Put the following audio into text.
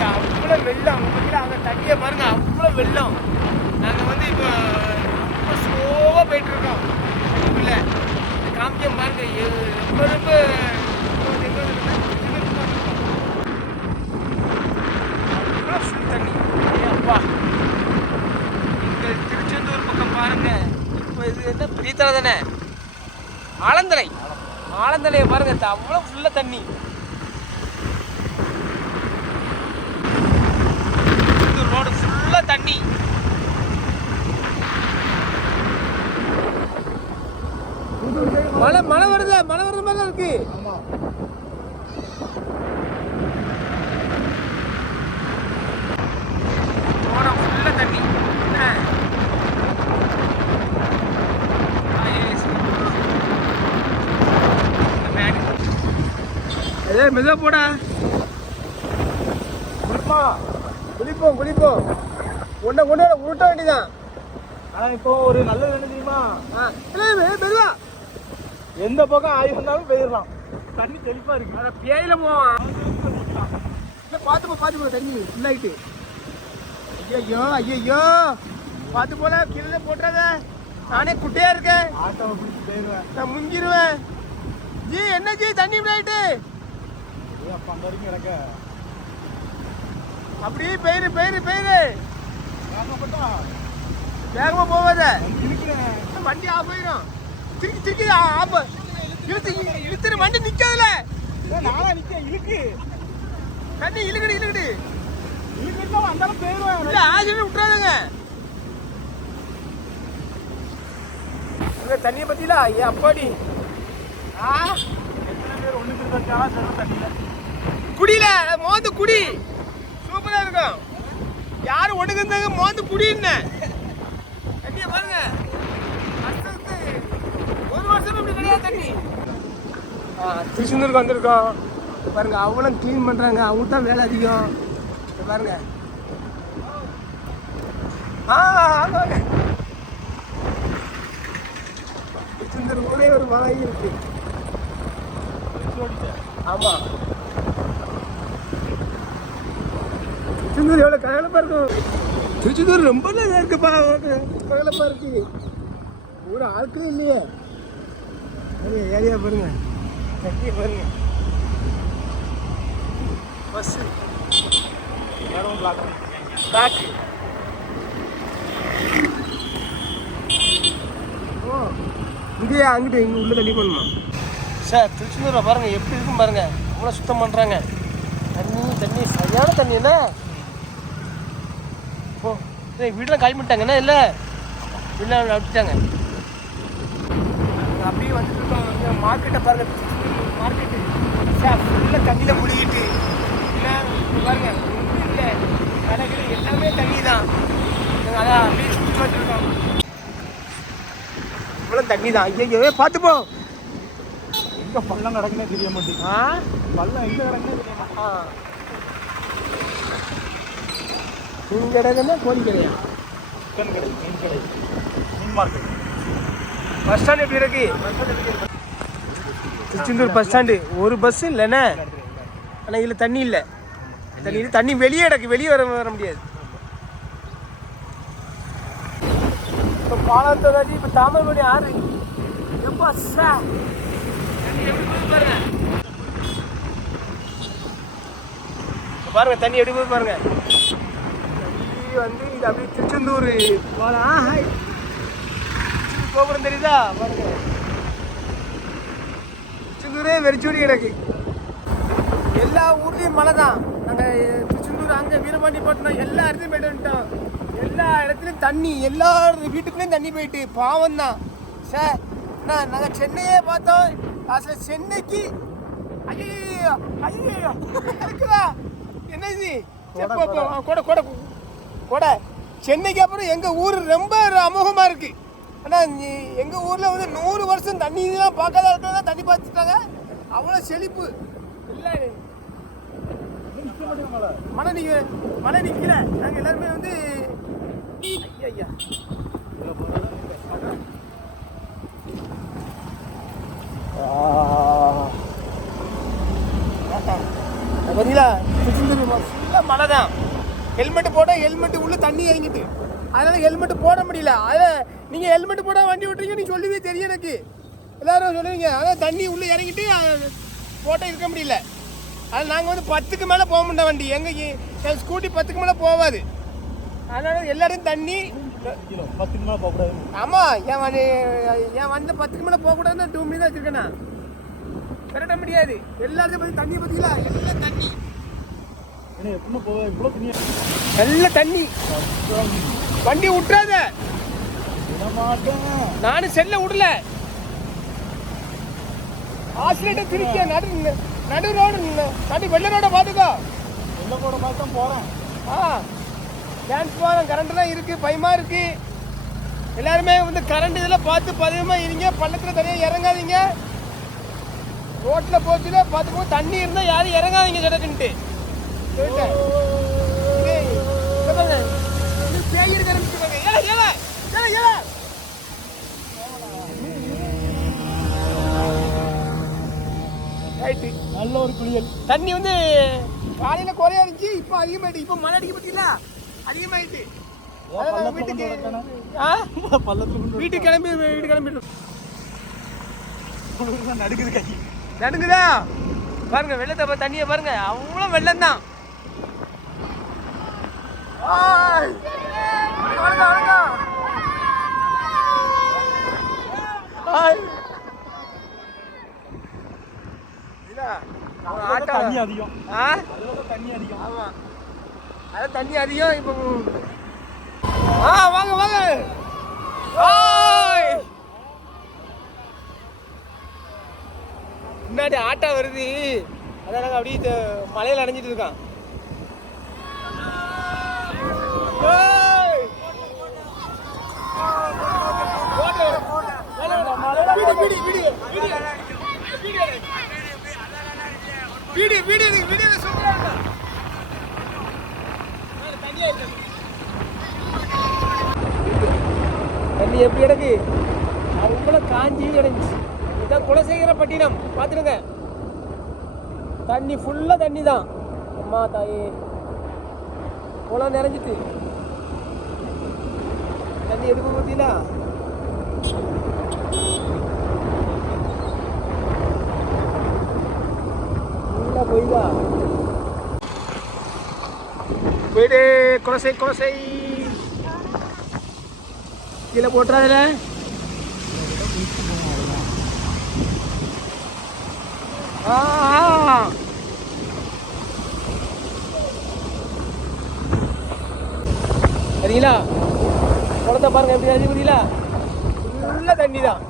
இங்கே அவ்வளோ வெள்ளம். பார்த்தீங்களா அங்கே தண்ணியை பாருங்க. அவ்வளோ வெள்ளம். நாங்கள் வந்து இப்போ ரொம்ப ஸ்லோவாக போயிட்டுருக்கோம் இல்லை. தண்ணிக்குள்ள காமிக்க பாருங்க. ரொம்ப ரொம்ப அவ்வளோ தண்ணி. அப்பா. இங்கே திருச்செந்தூர் பக்கம் இப்போ இது என்ன பெரிய தலை தானே? ஆலந்தலை. ஆலந்தலையை பாருங்க. அவ்வளோ ஃபுல்லாக தண்ணி இந்த ரோடு ஃபுல்லாக தண்ணி மழை மழை வருது மழை வருது மாதிரி தான் இருக்கு ரோடு ஃபுல்லாக தண்ணி என்ன? ஏ மெதுவா போடா. குளிப்பா. குளிப்போம் குளிப்போம் ஒன்றை கொண்டு வர உருட்ட வேண்டியதான் ஆனா இப்போ ஒரு நல்லது என்ன தெரியுமா? மெதுவா எந்த பக்கம் ஆய் வந்தாலும் போயிடலாம். தண்ணி தெளிப்பா இருக்கு. அட பேயில போவான். இல்லை பார்த்து போ பார்த்து போ தண்ணி. ஃபுல்லாகிட்டு ஐயோ ஐயோ பார்த்து போல கீழே போட்டுறாத. நானே குட்டையா இருக்கேன். நான் முங்கிருவேன். ஜி என்ன ஜி தண்ணி விளையாட்டு ஏன் அப்ப அந்த வரைக்கும் கிடக்க. அப்படியே பெயிரு பெயிரு பெயிரு. வேகப்பட்டா. வேகமா போவாத. இருக்கிறேன் வண்டி ஆஃப் ஆயிரும். திருக்கி திருக்கி ஆஃப் இழுத்து இழுத்துற வண்டி நிக்காதுல. நானா நிக்க இழுக்கு. தண்ணி இழுக்குடு இழுக்குடு. இழுக்கிட்டா வந்தாலும் போயிடுவேன் இல்ல ஆசிரியர் விட்டுறாதுங்க. தண்ணியை பத்திலா? ஏ அப்பாடி. ஆ? குடியில மோந்து குடி. சூப்பரா இருக்கும். யாரும் ஒடுக்குந்தாங்க மோந்து குடின்னு. தண்ணியை பாருங்க. ஒரு வருஷம் இப்படி கிடையாது தண்ணி. திருச்செந்தூருக்கு வந்திருக்கோம். பாருங்க அவங்களும் க்ளீன் பண்றாங்க. அவங்க தான் வேலை அதிகம். பாருங்க. ஆ. திருச்செந்தூர் ஒரே ஒரு மலை இருக்கு. ஆமா. திருச்செந்தூர் எவ்வளோ கலகலப்பா இருக்கும் திருச்செந்தூர் ரொம்ப நல்லா இருக்குப்பா கலகலப்பா இருக்கு ஒரு ஆட்களே இல்லையே. ஏரியா பாருங்க. தண்ணியை பாருங்க. பஸ் நேரம் பிளாக் பேக் ஓ இங்கேயே? அங்கிட்டு இங்கே உள்ள தள்ளி பண்ணணுமா சார் திருச்செந்தூரில் பாருங்க எப்படி இருக்கும் பாருங்க. அவ்வளோ சுத்தம் பண்ணுறாங்க தண்ணி தண்ணி சரியான தண்ணி என்ன ஓ ஏய் வீடெலாம் காலி பண்ணிட்டாங்கண்ணா இல்லை? வீடெலாம் விட்டுட்டாங்க அப்படியே வந்துட்டு இருக்கோம் மார்க்கெட்டை பாருங்க. மார்க்கெட்டு சார் ஃபுல்லாக தண்ணியில் முழுகிட்டு. இல்லை பாருங்க ஒன்றும் இல்லை. கடைகள் எல்லாமே தண்ணி தான் நாங்கள் அதான் அப்படியே சுற்றி வச்சுருக்கோம் இவ்வளோ தண்ணி தான் ஐயோ பார்த்துப்போம் எங்க பள்ளம் கிடக்குனே தெரிய மாட்டேங்குது. ஆ? பள்ளம் எங்க கிடக்குனே தெரிய மாட்டேங்குது. மீன் கடைன்னா கோழி கடையா? சிக்கன் கடை மீன் கடை மீன் மார்க்கெட் பஸ் ஸ்டாண்ட் எப்படி இருக்கு? திருச்செந்தூர் பஸ் ஸ்டாண்டு ஒரு பஸ் இல்லைண்ணே ஆனால் இதில் தண்ணி இல்லை. தண்ணி தண்ணி வெளியே கிடக்கு. வெளியே வர வர முடியாது. இப்போ பாலத்தை தாண்டி இப்போ தாமரமணி ஆறு எப்பா சா தண்ணி எப்படி போகுது பாருங்க பாருங்க தண்ணி எப்படி போகுது பாருங்க. தண்ணி வந்து இது அப்படியே திருச்செந்தூர் போகலாம் கோபுரம் தெரியுதா? பாருங்க. திருச்செந்தூரே வெறிச்சோடி கிடக்கு. எல்லா ஊர்லேயும் மழை தான். நாங்கள் திருச்செந்தூர் அங்கே வீரபாண்டிப்பட்டினம் எல்லா இடத்துலையும் போயிட்டு வந்துட்டோம். எல்லா இடத்துலையும் தண்ணி எல்லா வீட்டுக்குள்ளேயும் தண்ணி போயிட்டு பாவம் தான் சார் நான் நாங்கள் சென்னையே பார்த்தோம். லாஸ்ட்டில் சென்னைக்கு ஐயோ ஐயோ இருக்குதா? என்ன இது கூட கூட கூட சென்னைக்கு அப்புறம் எங்கள் ஊர் ரொம்ப அமோகமாக இருக்குது ஆனால் எங்கள் ஊரில் வந்து நூறு வருஷம் தண்ணி இதெல்லாம் பார்க்காத இருக்கிறதா தண்ணி பார்த்துட்டாங்க அவ்வளோ செழிப்பு. இல்லை மழை நிற்க மழை நிற்கல நாங்கள் எல்லாருமே வந்து ஐயா ஐயா பார்த்தீங்களா ஃபுல்லாக மழை தான் ஹெல்மெட் போட ஹெல்மெட் உள்ள தண்ணி இறங்கிட்டு. அதனால ஹெல்மெட் போட முடியல. அதில் நீங்கள் ஹெல்மெட் போட வண்டி விட்டுறீங்க நீ சொல்லுவே தெரியும் எனக்கு. எல்லாரும் சொல்லுவீங்க அதான் தண்ணி உள்ளே இறங்கிட்டு போட்டால் இருக்க முடியல. அது நாங்கள் வந்து பத்துக்கு மேலே போக முடியல வண்டி. எங்கள் என் ஸ்கூட்டி பத்துக்கு மேலே போகாது அதனால எல்லாரும் தண்ணி பத்துக்கு மேலே போகக்கூடாது. ஆமாம் என் வண்டி என் வண்டி பத்துக்கு மேலே போகக்கூடாதுன்னு டூ மணி தான் வச்சுருக்கேண்ணா கரெக்டாக முடியாது. எல்லாத்தையும் பற்றி தண்ணியை பற்றிங்களா எல்லாம் தண்ணி. ஏன்னா எப்பவுமே போக இவ்வளோ தண்ணியா? நல்ல தண்ணி. வண்டி விட்டுறாத விட மாட்டேன் நானும் செல்ல விடல ஆசிரியர் திருச்சியா நடு நடு ரோடு நடு வெள்ள ரோட பார்த்துக்கோ வெள்ள மாதிரி தான் போகிறேன் ஆ டிரான்ஸ்ஃபாரம் கரண்ட் தான் இருக்கு பயமா இருக்கு. எல்லாருமே வந்து கரண்ட் இதெல்லாம் பார்த்து பதிவமா இருங்க. பள்ளத்துல தனியாக இறங்காதீங்க. ரோட்ல போச்சுல பார்த்துக்கோ தண்ணி இருந்தா யாரும் இறங்காதீங்க கிடக்குன்ட்டு பேய் இருக்க ஏல, ஏல, ஏல. ரைட்டு நல்ல ஒரு குளியல். தண்ணி வந்து காலையில குறையா இருந்துச்சு இப்போ அதிகமாயிட்டு இப்போ மழை அடிக்க பத்தியில அதிகமாயிட்டு. வீட்டுக்கு ஆ? பள்ளத்துல கொண்டு வீட்டுக்கு கிளம்பி வீட்டு கிளம்பிட்டு நடுக்குது கை நடுங்குதா? பாருங்க வெள்ளத்தை பா- தண்ணியை பாருங்க. அவ்வளோ வெள்ளம் தான் தண்ணி அதிகம். ஆமா. அதான் தண்ணி அதிகம் இப்போ ஆ வாங்க வாங்க. ஆய் பின்னாடி ஆட்டோ வருது. அதான் நாங்கள் அப்படியே மலையில் அடைஞ்சிட்டு இருக்கான். வீடியோ வீடியோ இருக்கு, தண்ணி எப்படி கிடக்கு அவ்வளோ காஞ்சி கிடந்துச்சு இதான் குலசேகர பட்டினம் தண்ணி ஃபுல்லாக தண்ணி தான் அம்மா தாயே. குளம் நிறைஞ்சிட்டு. தண்ணி எதுக்கு ஊற்றினா ஃபுல்லாக போய்தா போயிடு குலசை குலசை. கீழே போட்டுறாதுல ஆ ஆ. சரிங்களா? குளத்தை பாருங்க எப்படி அறிய முடியல ஃபுல்லாக தண்ணி தான்